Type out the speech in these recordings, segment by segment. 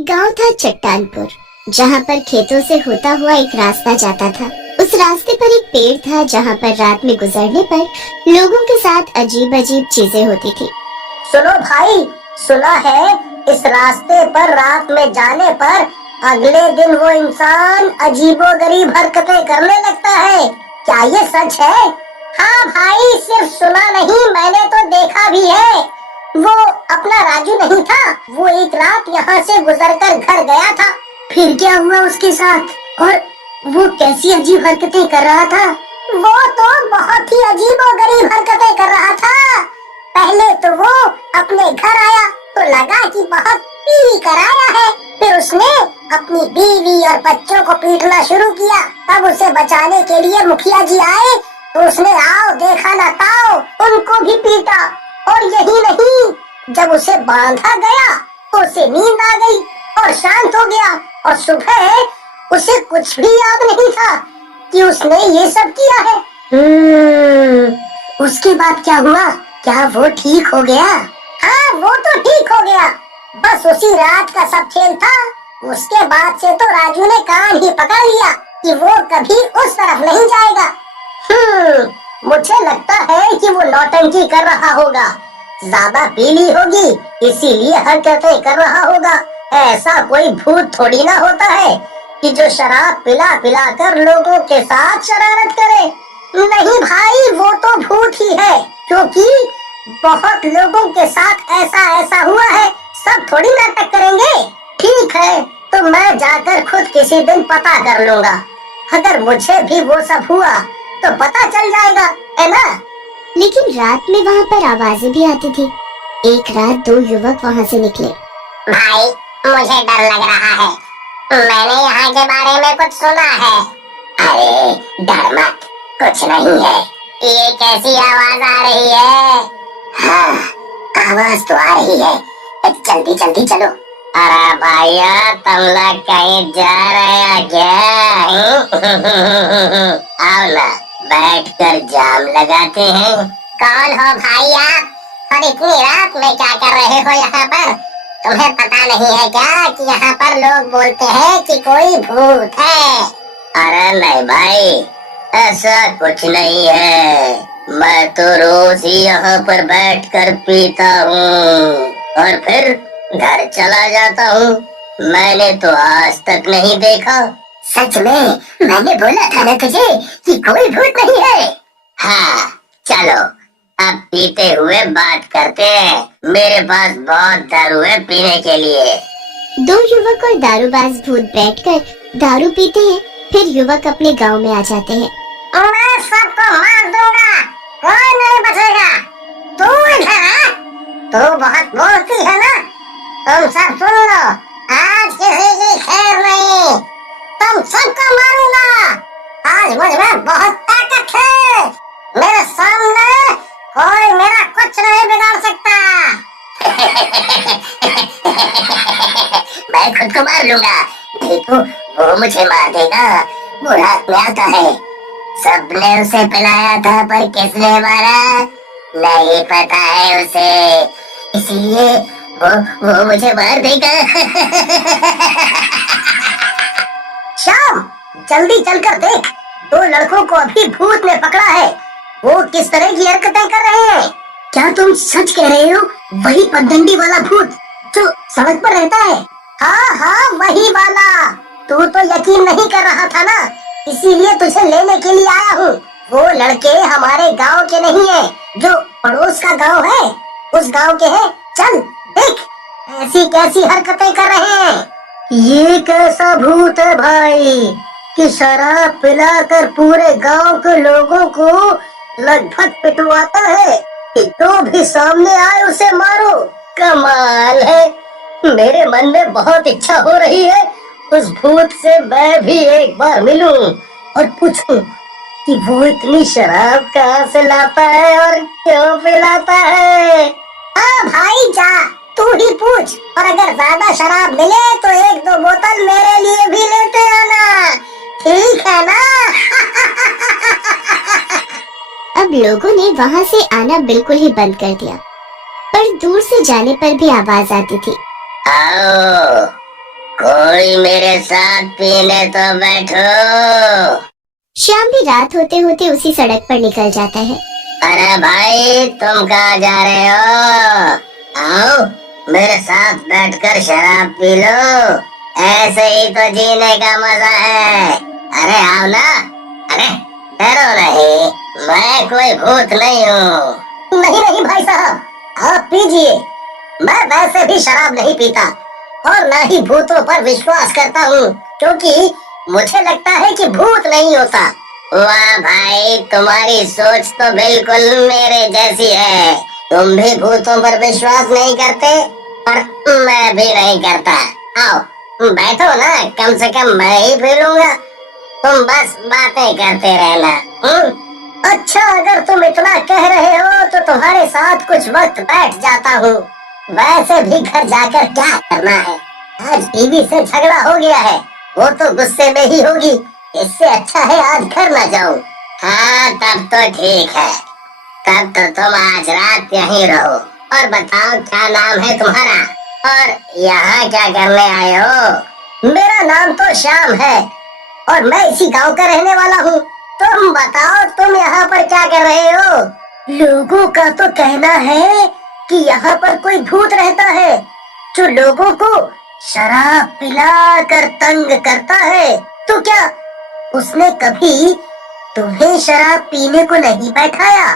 एक गांव था चट्टानपुर, जहां पर खेतों से होता हुआ एक रास्ता जाता था। उस रास्ते पर एक पेड़ था जहां पर रात में गुजरने पर लोगों के साथ अजीब अजीब चीजें होती थी। सुनो भाई, सुना है इस रास्ते पर रात में जाने पर अगले दिन वो इंसान अजीबोगरीब हरकतें करने लगता है। क्या ये सच है? हाँ भाई, सिर्फ सुना नहीं, मैंने तो देखा भी है। वो अपना राजू नहीं था, वो एक रात यहाँ से गुजरकर घर गया था। फिर क्या हुआ उसके साथ और वो कैसी अजीब हरकतें कर रहा था? वो तो बहुत ही अजीबोगरीब हरकतें कर रहा था। पहले तो वो अपने घर आया तो लगा कि बहुत पी कर आया है। फिर उसने अपनी बीवी और बच्चों को पीटना शुरू किया। तब उसे बचाने के लिए मुखिया जी आए तो उसने आओ देखा ना ताओ उनको भी पीटा। और यही नहीं, जब उसे बांधा गया तो उसे नींद आ गई और शांत हो गया। और सुबह उसे कुछ भी याद नहीं था कि उसने ये सब किया है। उसके बाद क्या हुआ? क्या वो ठीक हो गया? हाँ, वो तो ठीक हो गया। बस उसी रात का सब खेल था। उसके बाद से तो राजू ने कान ही पकड़ लिया कि वो कभी उस तरफ नहीं जाएगा। मुझे लगता है कि वो नौटंकी कर रहा होगा, ज्यादा पीली होगी इसीलिए हरकतें कर रहा होगा। ऐसा कोई भूत थोड़ी ना होता है कि जो शराब पिला पिला कर लोगों के साथ शरारत करे। नहीं भाई, वो तो भूत ही है, क्योंकि बहुत लोगों के साथ ऐसा हुआ है। सब थोड़ी नाटक करेंगे। ठीक है, तो मैं जाकर खुद किसी दिन पता कर लूंगा। अगर मुझे भी वो सब हुआ तो पता चल जाएगा, है ना? लेकिन रात में वहाँ पर आवाजें भी आती थी। एक रात दो युवक वहाँ से निकले। भाई, मुझे डर लग रहा है, मैंने यहाँ के बारे में कुछ सुना है। अरे डर मत, कुछ नहीं है। ये कैसी आवाज आ रही है? हाँ, आवाज तो आ रही है, जल्दी जल्दी चलो। अरे भैया, तुम लोग कहीं जा रहे हैं क्या? आओ ना, बैठकर जाम लगाते हैं। कौन हो भाई आप? और इतनी रात में क्या कर रहे हो यहाँ पर? तुम्हें पता नहीं है क्या कि यहाँ पर लोग बोलते हैं कि कोई भूत है? अरे नहीं भाई, ऐसा कुछ नहीं है। मैं तो रोज ही यहाँ पर बैठकर पीता हूँ और फिर घर चला जाता हूँ। मैंने तो आज तक नहीं देखा। सच में? मैंने बोला था ना तुझे कि कोई भूत नहीं है। हाँ, चलो अब पीते हुए बात करते हैं। मेरे पास बहुत दारू है पीने के लिए। दो युवक और दारूबाज भूत बैठकर दारू पीते हैं। फिर युवक अपने गांव में आ जाते हैं। मैं सबको मार दूंगा, कोई नहीं बचेगा। तू इधर आ, तू बहुत बोलती है ना। तुम सब सुन लो, आज किसी की खैर नहीं। तुम सबको मारूंगा। आज मुझ में बहुत ताकत है। मेरे सामने कोई मेरा कुछ नहीं बिगाड़ सकता। मैं खुद को मार लूंगा। देखो, वो मुझे मार देगा। वो रात में आता है, सबने उसे पिलाया था पर किसने मारा नहीं पता है उसे, इसलिए वो मुझे मार देगा। श्याम, जल्दी चलकर देख, दो लड़कों को अभी भूत ने पकड़ा है। वो किस तरह की हरकतें कर रहे हैं। क्या तुम सच कह रहे हो? वही पगडंडी वाला भूत जो सड़क पर रहता है? हाँ हाँ, वही वाला। तू तो यकीन नहीं कर रहा था ना, इसीलिए तुझे लेने के लिए आया हूँ। वो लड़के हमारे गांव के नहीं है, जो पड़ोस का गांव है उस गांव के हैं। चल देख, ऐसी कैसी हरकतें कर रहे हैं। ये कैसा भूत है भाई कि शराब पिलाकर पूरे गांव के लोगों को लगभग पिटवाता है कि जो भी सामने आए उसे मारो। कमाल है, मेरे मन में बहुत इच्छा हो रही है उस भूत से मैं भी एक बार मिलूं और पूछूं कि वो इतनी शराब कहाँ से लाता है और क्यों पिलाता है। हाँ भाई, जा तू ही पूछ, और अगर ज्यादा शराब मिले तो एक दो बोतल मेरे लिए भी लेते आना, ठीक है ना? अब लोगों ने वहाँ से आना बिल्कुल ही बंद कर दिया, पर दूर से जाने पर भी आवाज आती थी। आओ, कोई मेरे साथ पीने तो बैठो। श्याम भी रात होते होते उसी सड़क पर निकल जाता है। अरे भाई, तुम कहाँ जा रहे हो? आओ, मेरे साथ बैठकर शराब पी लो। ऐसे ही तो जीने का मजा है। अरे आओ ना। अरे डरो नहीं, मैं कोई भूत नहीं हूँ। नहीं नहीं भाई साहब, आप पीजिए। मैं वैसे भी शराब नहीं पीता और ना ही भूतों पर विश्वास करता हूँ, क्योंकि मुझे लगता है कि भूत नहीं होता। वाह भाई, तुम्हारी सोच तो बिल्कुल मेरे जैसी है। तुम भी भूतों पर विश्वास नहीं करते और मैं भी नहीं करता। आओ बैठो ना, कम से कम मैं ही पी लूंगा। तुम बस बातें करते रहना। अच्छा, अगर तुम इतना कह रहे हो तो तुम्हारे साथ कुछ वक्त बैठ जाता हूँ। वैसे भी घर जाकर क्या करना है? आज बीवी से झगड़ा हो गया है, वो तो गुस्से में ही होगी। इससे अच्छा है आज घर न जाऊं। हाँ तब तो ठीक है, तब तो तुम आज रात यहीं रहो। और बताओ, क्या नाम है तुम्हारा और यहाँ क्या करने आए हो? मेरा नाम तो श्याम है और मैं इसी गांव का रहने वाला हूँ। तुम बताओ, तुम यहाँ पर क्या कर रहे हो? लोगों का तो कहना है कि यहाँ पर कोई भूत रहता है जो लोगों को शराब पिला कर तंग करता है। तो क्या उसने कभी तुम्हें शराब पीने को नहीं बैठाया?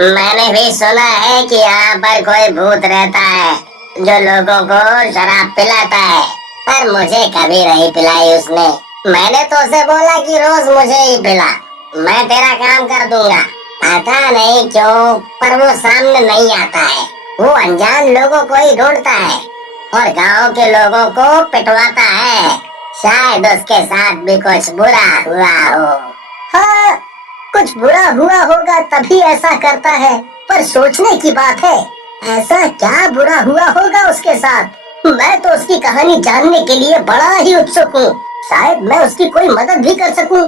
मैंने भी सुना है कि यहाँ पर कोई भूत रहता है जो लोगों को शराब पिलाता है, पर मुझे कभी नहीं पिलाई उसने। मैंने तो उसे बोला कि रोज मुझे ही पिला, मैं तेरा काम कर दूंगा। पता नहीं क्यों, पर वो सामने नहीं आता है। वो अनजान लोगों को ही ढूंढता है और गांव के लोगों को पिटवाता है। शायद उसके साथ भी कुछ बुरा हुआ हो। हाँ, कुछ बुरा हुआ होगा तभी ऐसा करता है, पर सोचने की बात है, ऐसा क्या बुरा हुआ होगा उसके साथ? मैं तो उसकी कहानी जानने के लिए बड़ा ही उत्सुक हूँ। शायद मैं उसकी कोई मदद भी कर सकूं।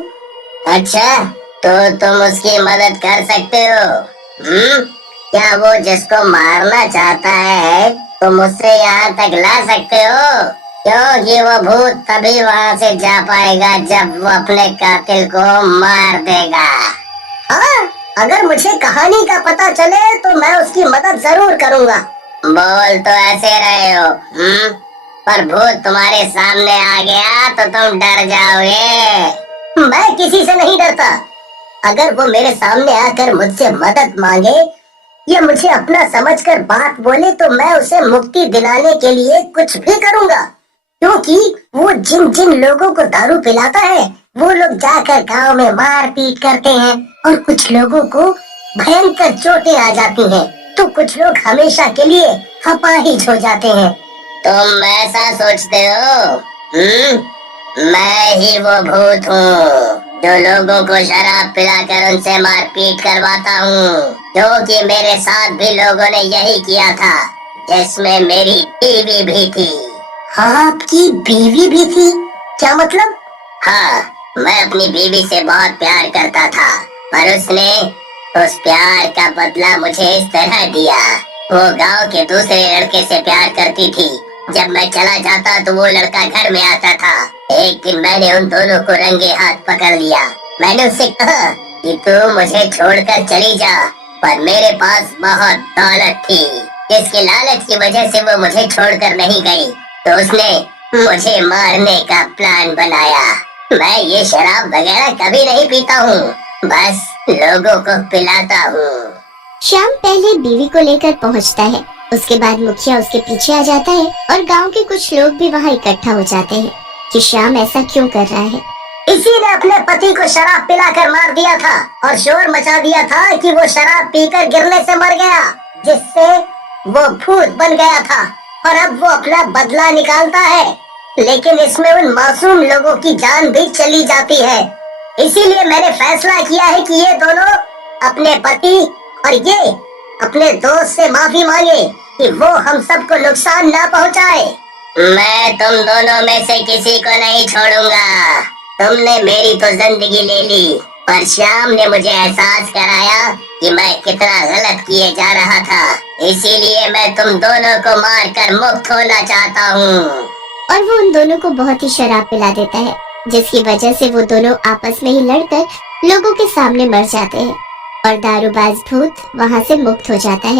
अच्छा, तो तुम उसकी मदद कर सकते हो? क्या वो जिसको मारना चाहता है तुम उससे यहाँ तक ला सकते हो? क्योंकि वो भूत तभी वहाँ से जा पाएगा जब वो अपने कातिल को मार देगा। हाँ, अगर मुझे कहानी का पता चले तो मैं उसकी मदद जरूर करूँगा। बोल तो ऐसे रहे हो, पर भूत तुम्हारे सामने आ गया तो तुम डर जाओगे। मैं किसी से नहीं डरता। अगर वो मेरे सामने आकर मुझसे मदद मांगे या मुझे अपना समझकर बात बोले तो मैं उसे मुक्ति दिलाने के लिए कुछ भी करूँगा। क्योंकि वो जिन जिन लोगों को दारू पिलाता है वो लोग जाकर गांव में मार पीट करते हैं और कुछ लोगों को भयंकर चोटें आ जाती हैं, तो कुछ लोग हमेशा के लिए अपाहिज हो जाते हैं। तुम ऐसा सोचते हो? मैं ही वो भूत हूँ जो लोगों को शराब पिलाकर उनसे मारपीट करवाता हूँ, क्योंकि मेरे साथ भी लोगों ने यही किया था, जिसमें मेरी बीवी भी थी। हाँ, आपकी बीवी भी थी? क्या मतलब? हाँ, मैं अपनी बीवी से बहुत प्यार करता था, पर उसने उस प्यार का बदला मुझे इस तरह दिया। वो गांव के दूसरे लड़के से प्यार करती थी। जब मैं चला जाता तो वो लड़का घर में आता था। एक दिन मैंने उन दोनों को रंगे हाथ पकड़ लिया। मैंने उससे कहा कि तू मुझे छोड़कर चली जा, पर मेरे पास बहुत दौलत थी, जिसके लालच की वजह से वो मुझे छोड़कर नहीं गई। तो उसने मुझे मारने का प्लान बनाया। मैं ये शराब वगैरह कभी नहीं पीता हूँ, बस लोगों को पिलाता हूँ। श्याम पहले बीवी को लेकर पहुँचता है, उसके बाद मुखिया उसके पीछे आ जाता है और गांव के कुछ लोग भी वहाँ इकट्ठा हो जाते हैं कि श्याम ऐसा क्यों कर रहा है। इसी ने अपने पति को शराब पिलाकर मार दिया था और शोर मचा दिया था कि वो शराब पीकर गिरने से मर गया, जिससे वो भूत बन गया था और अब वो अपना बदला निकालता है। लेकिन इसमें उन मासूम लोगों की जान भी चली जाती है। इसीलिए मैंने फैसला किया है कि ये दोनों अपने पति और ये अपने दोस्त से माफी मांगे कि वो हम सबको नुकसान ना पहुंचाए। मैं तुम दोनों में से किसी को नहीं छोड़ूंगा। तुमने मेरी तो जिंदगी ले ली, पर श्याम ने मुझे एहसास कराया कि मैं कितना गलत किए जा रहा था। इसीलिए मैं तुम दोनों को मारकर मुक्त होना चाहता हूँ। और वो उन दोनों को बहुत ही शराब पिला देता है, जिसकी वजह से वो दोनों आपस में ही लड़कर लोगों के सामने मर जाते हैं और दारूबाज भूत वहाँ से मुक्त हो जाता है।